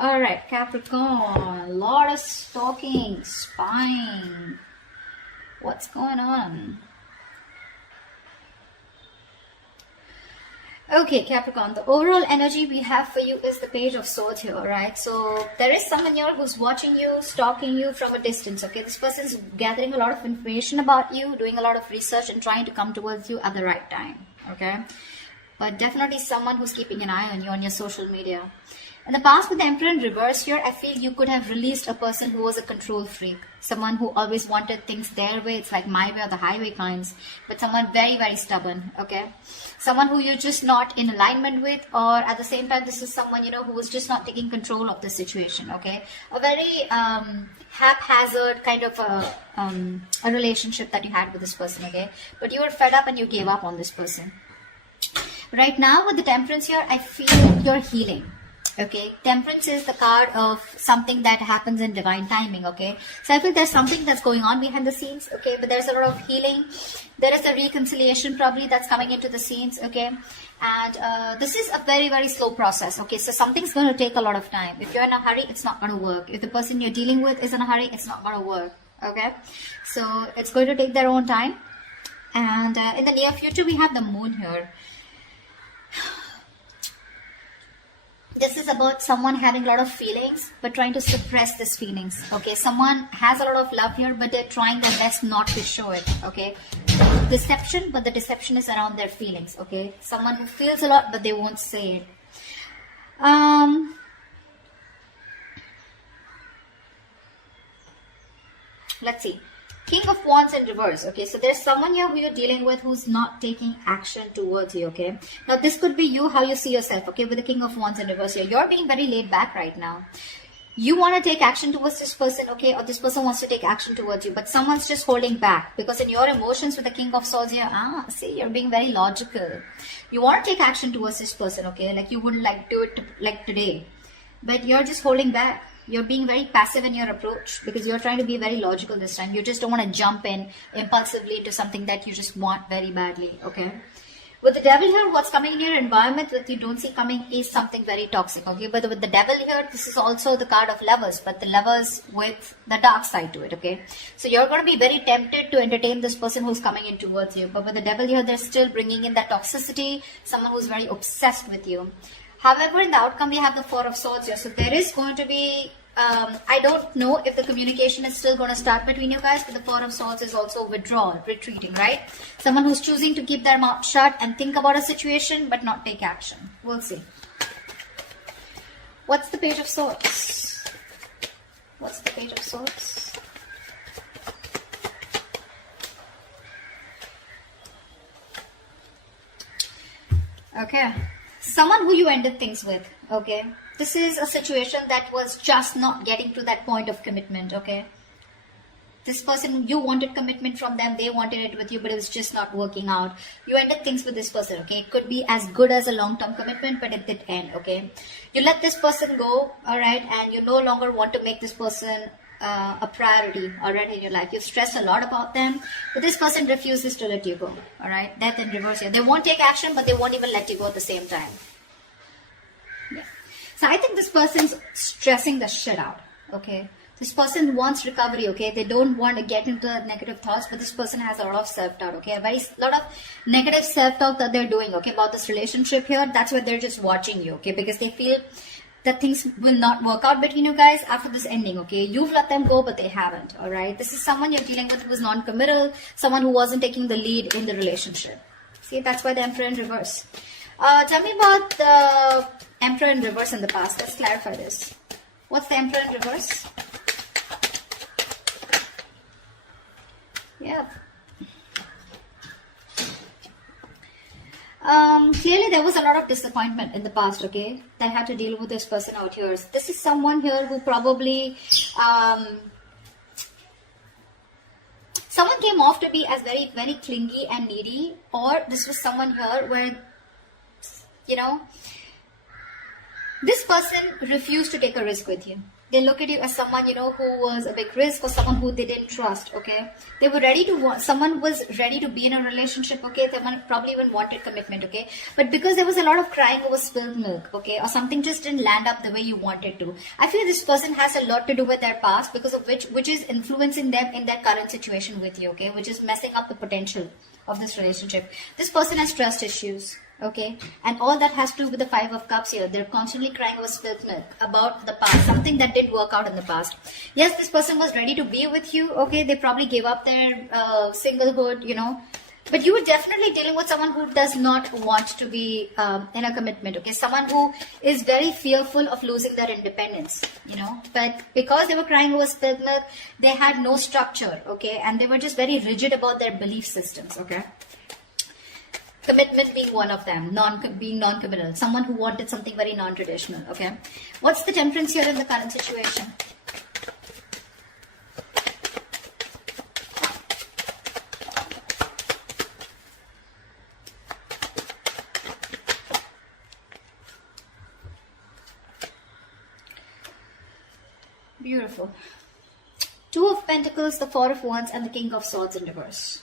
All right, Capricorn, a lot of stalking, spying. What's going on? Okay, Capricorn, the overall energy we have for you is the Page of Swords here, right? So there is someone here who's watching you, stalking you from a distance, okay? This person's gathering a lot of information about you, doing a lot of research and trying to come towards you at the right time, okay? But definitely someone who's keeping an eye on you on your social media. In the past, with the Emperor in reverse here, I feel you could have released a person who was a control freak. Someone who always wanted things their way. It's like my way or the highway kinds. But someone very, very stubborn, okay? Someone who you're just not in alignment with, or at the same time, this is someone, you know, who was just not taking control of the situation, okay? A very haphazard kind of a relationship that you had with this person, okay? But you were fed up and you gave up on this person. Right now, with the Temperance here, I feel you're healing. Okay, Temperance is the card of something that happens in divine timing, okay? So I feel there's something that's going on behind the scenes, okay? But there's a lot of healing. There is a reconciliation probably that's coming into the scenes, okay? And this is a very, very slow process, okay? So something's going to take a lot of time. If you're in a hurry, it's not going to work. If the person you're dealing with is in a hurry, it's not going to work, okay? So it's going to take their own time. And in the near future, we have the Moon here. This is about someone having a lot of feelings, but trying to suppress these feelings, okay? Someone has a lot of love here, but they're trying their best not to show it, okay? Deception, but the deception is around their feelings, okay? Someone who feels a lot, but they won't say it. Let's see. King of Wands in reverse, okay? So there's someone here who you're dealing with who's not taking action towards you, okay? Now, this could be you, how you see yourself, okay? With the King of Wands in reverse here. You're being very laid back right now. You want to take action towards this person, okay? Or this person wants to take action towards you, but someone's just holding back. Because in your emotions with the King of Swords here, see, you're being very logical. You want to take action towards this person, okay? Like you wouldn't like do it like today. But you're just holding back. You're being very passive in your approach because you're trying to be very logical this time. You just don't want to jump in impulsively to something that you just want very badly, okay? With the Devil here, what's coming in your environment that you don't see coming is something very toxic, okay? But with the Devil here, this is also the card of Lovers, but the Lovers with the dark side to it, okay? So you're going to be very tempted to entertain this person who's coming in towards you. But with the Devil here, they're still bringing in that toxicity, someone who's very obsessed with you. However, in the outcome, we have the Four of Swords here. So there is going to be, I don't know if the communication is still going to start between you guys, but the Four of Swords is also withdrawal, retreating, right? Someone who's choosing to keep their mouth shut and think about a situation, but not take action. We'll see. What's the Page of Swords? What's the Page of Swords? Okay. Someone who you ended things with, okay? This is a situation that was just not getting to that point of commitment, okay? This person, you wanted commitment from them, they wanted it with you, but it was just not working out. You ended things with this person, okay? It could be as good as a long-term commitment, but it did end, okay? You let this person go, alright, and you no longer want to make this person a priority, alright, in your life. You've stressed a lot about them, but this person refuses to let you go, alright? Death in reverse here. They won't take action, but they won't even let you go at the same time. Yeah. So I think this person's stressing the shit out, okay? This person wants recovery, okay? They don't want to get into negative thoughts, but this person has a lot of self-doubt, okay? A lot of negative self-talk that they're doing, okay? About this relationship here, that's why they're just watching you, okay? Because they feel that things will not work out between you guys after this ending, okay? You've let them go, but they haven't, all right? This is someone you're dealing with who's non-committal, someone who wasn't taking the lead in the relationship. See, that's why the Emperor in reverse. Tell me about the Emperor in reverse in the past. Let's clarify this. What's the Emperor in reverse? Yeah. Clearly there was a lot of disappointment in the past, okay? That had to deal with this person out here. This is someone here who probably, someone came off to be as very, very clingy and needy, or this was someone here where, you know, This person refused to take a risk with you. They look at you as someone, you know, who was a big risk, or someone who they didn't trust, okay? They were ready to someone was ready to be in a relationship, okay? Someone probably even wanted commitment, okay? But because there was a lot of crying over spilled milk, okay? Or something just didn't land up the way you wanted to. I feel this person has a lot to do with their past, because of which is influencing them in their current situation with you, okay? Which is messing up the potential of this relationship. This person has trust issues. Okay, and all that has to do with the Five of Cups here. They're constantly crying over spilled milk about the past, something that didn't work out in the past. Yes, this person was ready to be with you. Okay, they probably gave up their singlehood, you know, but you were definitely dealing with someone who does not want to be in a commitment. Okay, someone who is very fearful of losing their independence, you know, but because they were crying over spilled milk, they had no structure. Okay, and they were just very rigid about their belief systems. Okay. Commitment being one of them, being non-committal, someone who wanted something very non-traditional, okay? What's the Temperance here in the current situation? Beautiful. Two of Pentacles, the Four of Wands, and the King of Swords in reverse.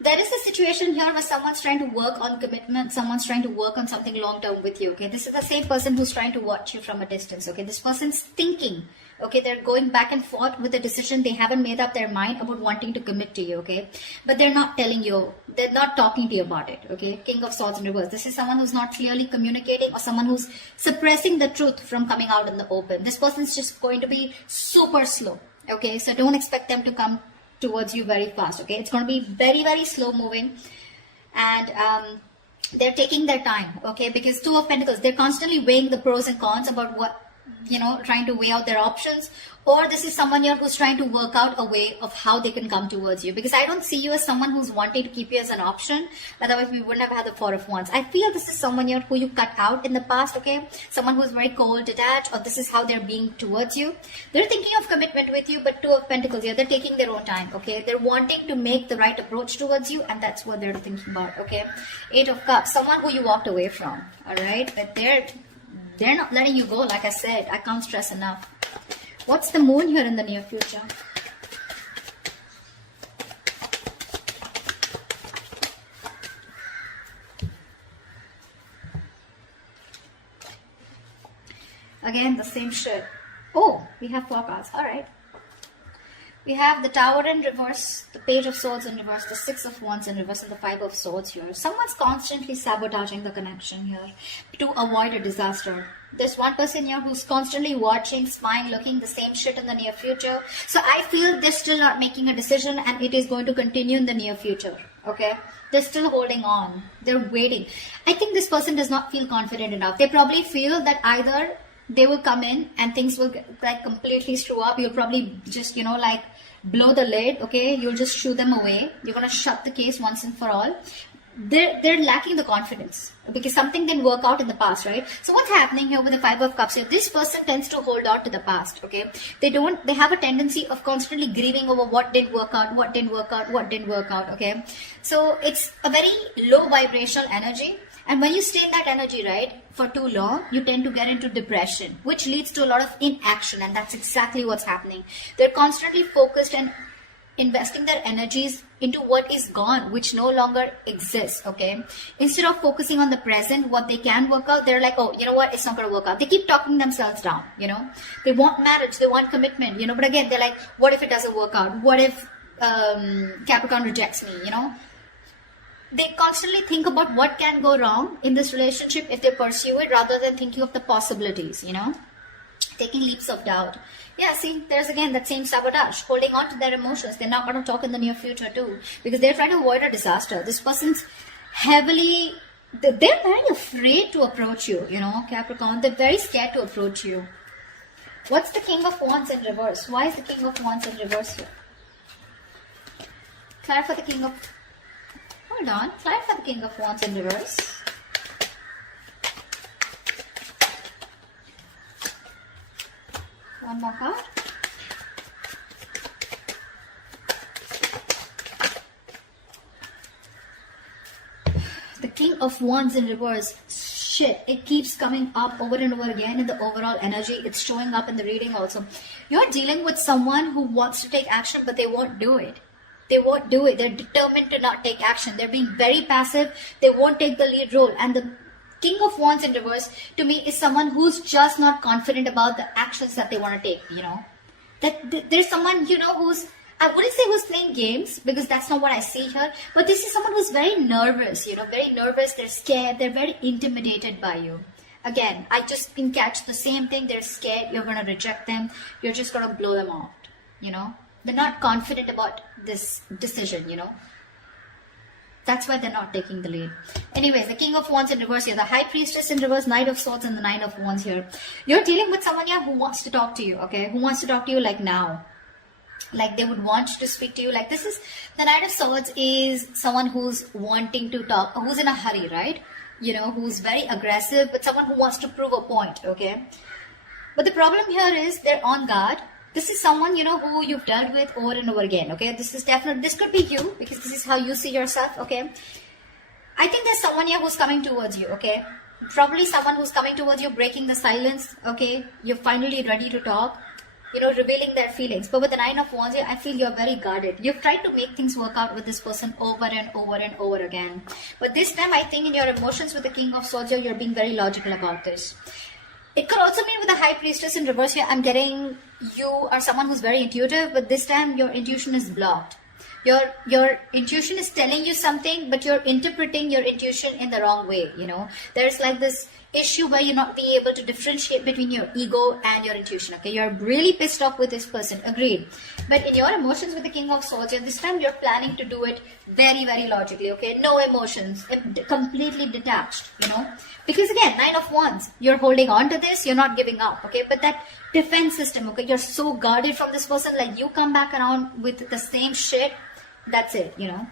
There is a situation here where someone's trying to work on commitment, someone's trying to work on something long-term with you, okay? This is the same person who's trying to watch you from a distance, okay? This person's thinking, okay? They're going back and forth with a decision. They haven't made up their mind about wanting to commit to you, okay? But they're not telling you, they're not talking to you about it, okay? King of Swords in reverse. This is someone who's not clearly communicating, or someone who's suppressing the truth from coming out in the open. This person's just going to be super slow, okay? So don't expect them to come towards you very fast, okay? It's going to be very, very slow moving, and they're taking their time, okay? Because Two of Pentacles, they're constantly weighing the pros and cons about what, you know, trying to weigh out their options. Or this is someone here who's trying to work out a way of how they can come towards you, because I don't see you as someone who's wanting to keep you as an option. Otherwise we wouldn't have had the Four of Wands. I feel this is someone here who you cut out in the past, okay? Someone who's very cold, detached, or this is how they're being towards you. They're thinking of commitment with you, but Two of Pentacles here, they're taking their own time, okay? They're wanting to make the right approach towards you, and that's what they're thinking about, okay? Eight of Cups, someone who you walked away from, all right? But they're not letting you go. Like I said, I can't stress enough. What's the Moon here in the near future? Again, the same shit. Oh, we have 4 cards. All right. We have the Tower in reverse, the Page of Swords in reverse, the Six of Wands in reverse, and the Five of Swords here. Someone's constantly sabotaging the connection here to avoid a disaster. There's one person here who's constantly watching, spying, looking the same shit in the near future. So I feel they're still not making a decision, and it is going to continue in the near future. Okay? They're still holding on. They're waiting. I think this person does not feel confident enough. They probably feel that either they will come in and things will like completely screw up. You'll probably just, you know, like blow the lid, okay? You'll just shoo them away. You're going to shut the case once and for all. They're lacking the confidence because something didn't work out in the past, right? So what's happening here with the Five of Cups here? This person tends to hold on to the past, okay? They have a tendency of constantly grieving over what didn't work out, what didn't work out, what didn't work out, okay? So it's a very low vibrational energy. And when you stay in that energy, right, for too long, you tend to get into depression, which leads to a lot of inaction. And that's exactly what's happening. They're constantly focused and investing their energies into what is gone, which no longer exists, okay? Instead of focusing on the present, what they can work out, they're like, oh, you know what, it's not going to work out. They keep talking themselves down, you know? They want marriage, they want commitment, you know? But again, they're like, what if it doesn't work out? What if Capricorn rejects me, you know? They constantly think about what can go wrong in this relationship if they pursue it, rather than thinking of the possibilities, you know? Taking leaps of doubt. Yeah, see, there's again that same sabotage, holding on to their emotions. They're not going to talk in the near future too, because they're trying to avoid a disaster. This person's heavily, they're very afraid to approach you, you know, Capricorn. They're very scared to approach you. What's the King of Wands in reverse? Why is the King of Wands in reverse here? Clarify the King of... Hold on. Clarify the King of Wands in reverse. One more card. The King of Wands in reverse. shit, it keeps coming up over and over again in the overall energy. It's showing up in the reading also. You're dealing with someone who wants to take action, but they won't do it. They won't do it. They're determined to not take action. They're being very passive. They won't take the lead role. And the King of Wands in reverse, to me, is someone who's just not confident about the actions that they want to take, you know. There's someone, you know, who's, I wouldn't say who's playing games, because that's not what I see here, but this is someone who's very nervous, you know, very nervous, they're scared, they're very intimidated by you. Again, I just can catch the same thing, they're scared, you're going to reject them, you're just going to blow them out, you know. They're not confident about this decision, you know. That's why they're not taking the lead. Anyways, the King of Wands in reverse here, the High Priestess in reverse, Knight of Swords, and the Nine of Wands here. You're dealing with someone here who wants to talk to you, okay? Who wants to talk to you like now. Like they would want to speak to you. Like this is, the Knight of Swords is someone who's wanting to talk, who's in a hurry, right? You know, who's very aggressive, but someone who wants to prove a point, okay? But the problem here is they're on guard. This is someone, you know, who you've dealt with over and over again, okay? This is definitely, this could be you, because this is how you see yourself, okay? I think there's someone here who's coming towards you, okay? Probably someone who's coming towards you, breaking the silence, okay? You're finally ready to talk, you know, revealing their feelings. But with the Nine of Wands here, I feel you're very guarded. You've tried to make things work out with this person over and over and over again. But this time, I think in your emotions with the King of Swords here, you're being very logical about this. It could also mean with the High Priestess in reverse here, I'm getting you are someone who's very intuitive, but this time your intuition is blocked. Your intuition is telling you something, but you're interpreting your intuition in the wrong way, you know. There's like this issue where you're not being able to differentiate between your ego and your intuition, okay? You're really pissed off with this person, agreed. But in your emotions with the King of Swords, this time you're planning to do it very, very logically, okay? No emotions, completely detached, you know? Because again, Nine of Wands, you're holding on to this, you're not giving up, okay? But that defense system, okay? You're so guarded from this person, like you come back around with the same shit, that's it, you know?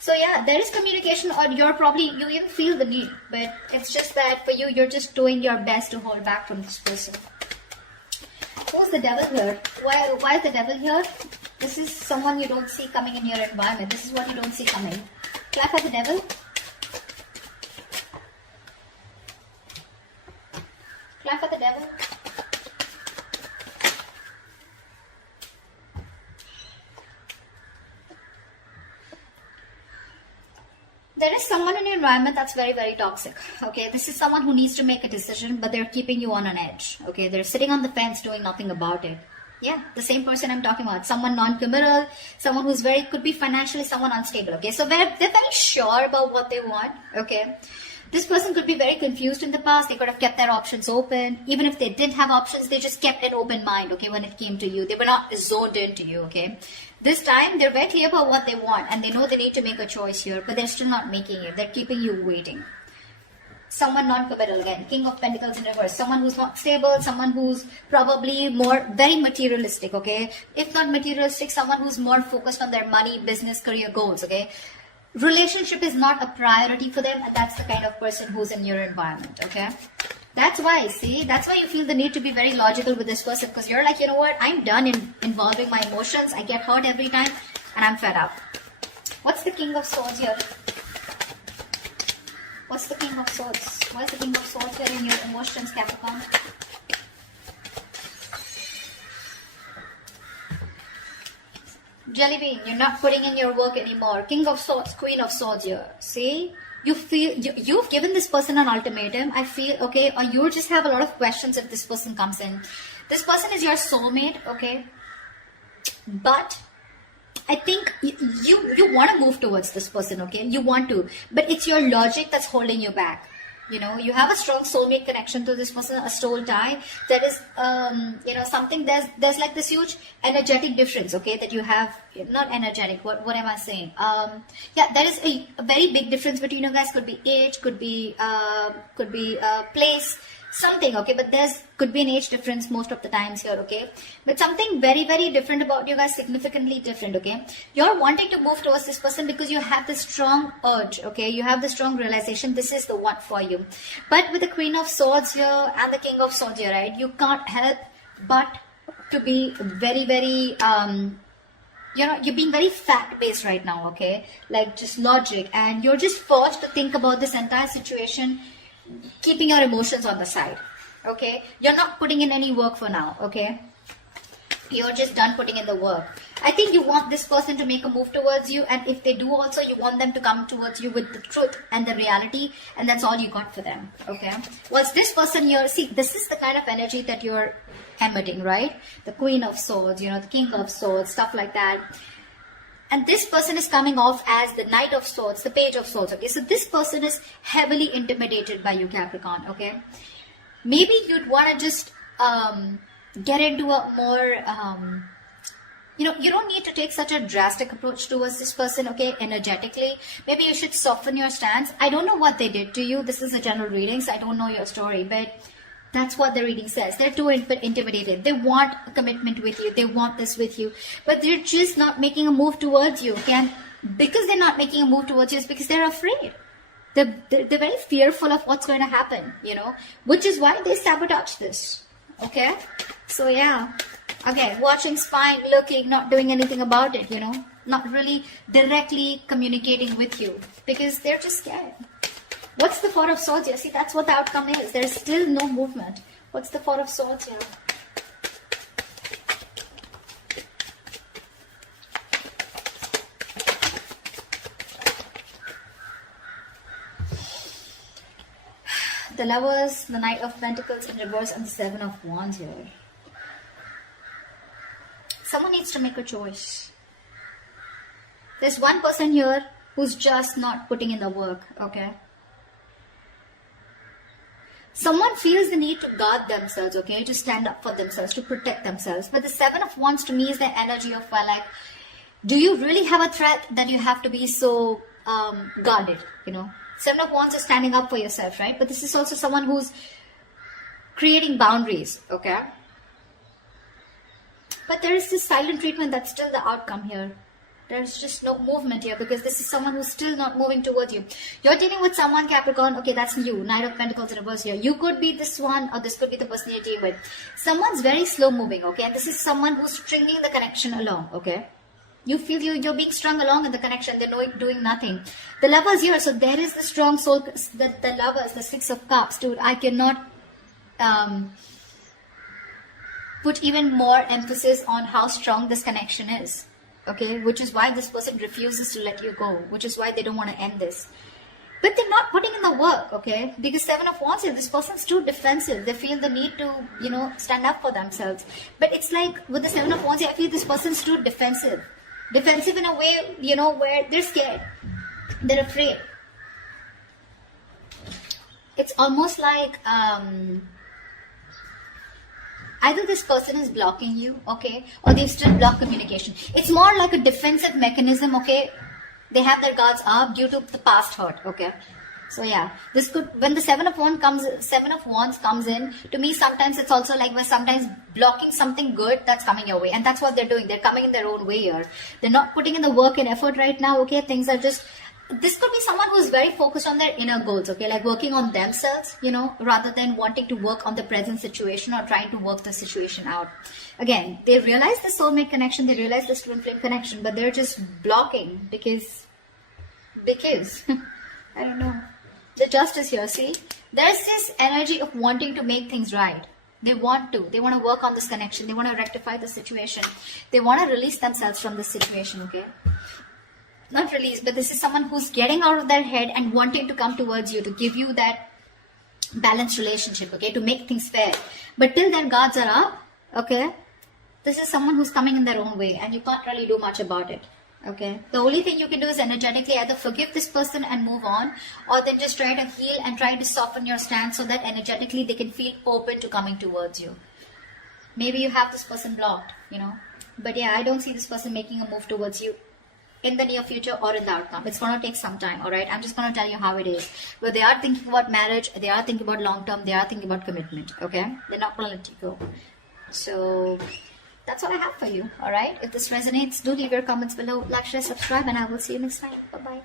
So yeah, there is communication, or you even feel the need, but it's just that for you, you're just doing your best to hold back from this person. Who's the Devil here? Why is the Devil here? This is someone you don't see coming in your environment. This is what you don't see coming. Clap for the Devil. Clap for the Devil. There is someone in your environment that's very, very toxic, okay? This is someone who needs to make a decision, but they're keeping you on an edge, okay? They're sitting on the fence doing nothing about it. Yeah, the same person I'm talking about. Someone non-committal, someone who's could be financially someone unstable, okay? So they're very sure about what they want, okay? This person could be very confused in the past. They could have kept their options open. Even if they didn't have options, they just kept an open mind, okay, when it came to you. They were not zoned into you, okay? This time, they're very clear about what they want, and they know they need to make a choice here, but they're still not making it. They're keeping you waiting. Someone non-committal again, King of Pentacles in reverse. Someone who's not stable, someone who's probably very materialistic, okay? If not materialistic, someone who's more focused on their money, business, career goals, okay? Relationship is not a priority for them, and that's the kind of person who's in your environment, okay? That's why, see, that's why you feel the need to be very logical with this person, because you're like, you know what, I'm done involving my emotions. I get hurt every time, and I'm fed up. What's the King of Swords here? What's the King of Swords? Why is the King of Swords here in your emotions, Capricorn? Jelly bean, you're not putting in your work anymore. King of Swords, Queen of Swords here. See? You feel, you've given this person an ultimatum. I feel, okay, or you just have a lot of questions if this person comes in. This person is your soulmate, okay? But I think you want to move towards this person, okay? You want to. But it's your logic that's holding you back. You know, you have a strong soulmate connection to this person, a soul tie. That is, you know, something, there's like this huge energetic difference, okay, that you have. Not energetic, what am I saying? Yeah, there is a very big difference between you guys. Could be age, could be place, something, okay, but could be an age difference most of the times here, okay, but something very, very different about you guys, significantly different, okay. You're wanting to move towards this person because you have this strong urge, okay, you have the strong realization this is the one for you. But with the Queen of Swords here and the King of Swords here, right, you can't help but to be very, very you know, you're being very fact-based right now, okay, like just logic, and you're just forced to think about this entire situation keeping your emotions on the side. Okay, you're not putting in any work for now. Okay, you're just done putting in the work. I think you want this person to make a move towards you, and if they do also, you want them to come towards you with the truth and the reality, and that's all you got for them. Okay, was this person here? See, this is the kind of energy that you're emitting, right? The Queen of Swords, you know, the King of Swords, stuff like that. And this person is coming off as the Knight of Swords, the Page of Swords. Okay, so this person is heavily intimidated by you, Capricorn. Okay, maybe you'd want to just get into a more, you know, you don't need to take such a drastic approach towards this person, okay, energetically. Maybe you should soften your stance. I don't know what they did to you. This is a general reading, so I don't know your story, but that's what the reading says. They're too intimidated. They want a commitment with you. They want this with you, but they're just not making a move towards you, okay? And because they're not making a move towards you, it's because they're afraid. They're very fearful of what's going to happen, you know, which is why they sabotage this. Okay, so yeah, okay, watching's fine, looking, not doing anything about it, you know, not really directly communicating with you because they're just scared. What's the Four of Swords here? See, that's what the outcome is. There's still no movement. What's the Four of Swords here? The Lovers, the Knight of Pentacles in reverse, and the Seven of Wands here. Someone needs to make a choice. There's one person here who's just not putting in the work, okay? Someone feels the need to guard themselves, okay? To stand up for themselves, to protect themselves. But the Seven of Wands to me is the energy of, well, like, do you really have a threat that you have to be so guarded, you know? Seven of Wands is standing up for yourself, right? But this is also someone who's creating boundaries, okay? But there is this silent treatment that's still the outcome here. There's just no movement here because this is someone who's still not moving towards you. You're dealing with someone, Capricorn, okay, that's you. Knight of Pentacles in reverse here. You could be this one, or this could be the person you're dealing with. Someone's very slow moving, okay? And this is someone who's stringing the connection along, okay? You feel you're being strung along in the connection. They're doing nothing. The Lovers here. So there is the strong soul. The Lovers, the Six of Cups. Dude, I cannot put even more emphasis on how strong this connection is. Okay, which is why this person refuses to let you go. Which is why they don't want to end this. But they're not putting in the work, okay? Because Seven of Wands here, this person's too defensive. They feel the need to, you know, stand up for themselves. But it's like with the Seven of Wands here, I feel this person's too defensive. Defensive in a way, you know, where they're scared. They're afraid. It's almost like either this person is blocking you, okay, or they've still blocked communication. It's more like a defensive mechanism, okay. They have their guards up due to the past hurt, okay. So yeah, this could, when the Seven of Wands comes in, to me sometimes it's also like we're sometimes blocking something good that's coming your way. And that's what they're doing. They're coming in their own way here. They're not putting in the work and effort right now, okay. Things are just, this could be someone who's very focused on their inner goals, okay, like working on themselves, you know, rather than wanting to work on the present situation or trying to work the situation out. Again, they realize the soulmate connection, they realize the twin flame connection, but they're just blocking because I don't know. The Justice here, see, there's this energy of wanting to make things right. They want to work on this connection, they want to rectify the situation, they want to release themselves from this situation, okay. Not release, but this is someone who's getting out of their head and wanting to come towards you to give you that balanced relationship, okay, to make things fair. But till their guards are up, okay, this is someone who's coming in their own way and you can't really do much about it, okay. The only thing you can do is energetically either forgive this person and move on, or then just try to heal and try to soften your stance so that energetically they can feel open to coming towards you. Maybe you have this person blocked, you know, but yeah, I don't see this person making a move towards you in the near future or in the outcome. It's going to take some time, all right? I'm just going to tell you how it is. But they are thinking about marriage, they are thinking about long term, they are thinking about commitment, okay? They're not going to let you go. So that's all I have for you, all right? If this resonates, do leave your comments below, like, share, subscribe, and I will see you next time. Bye-bye.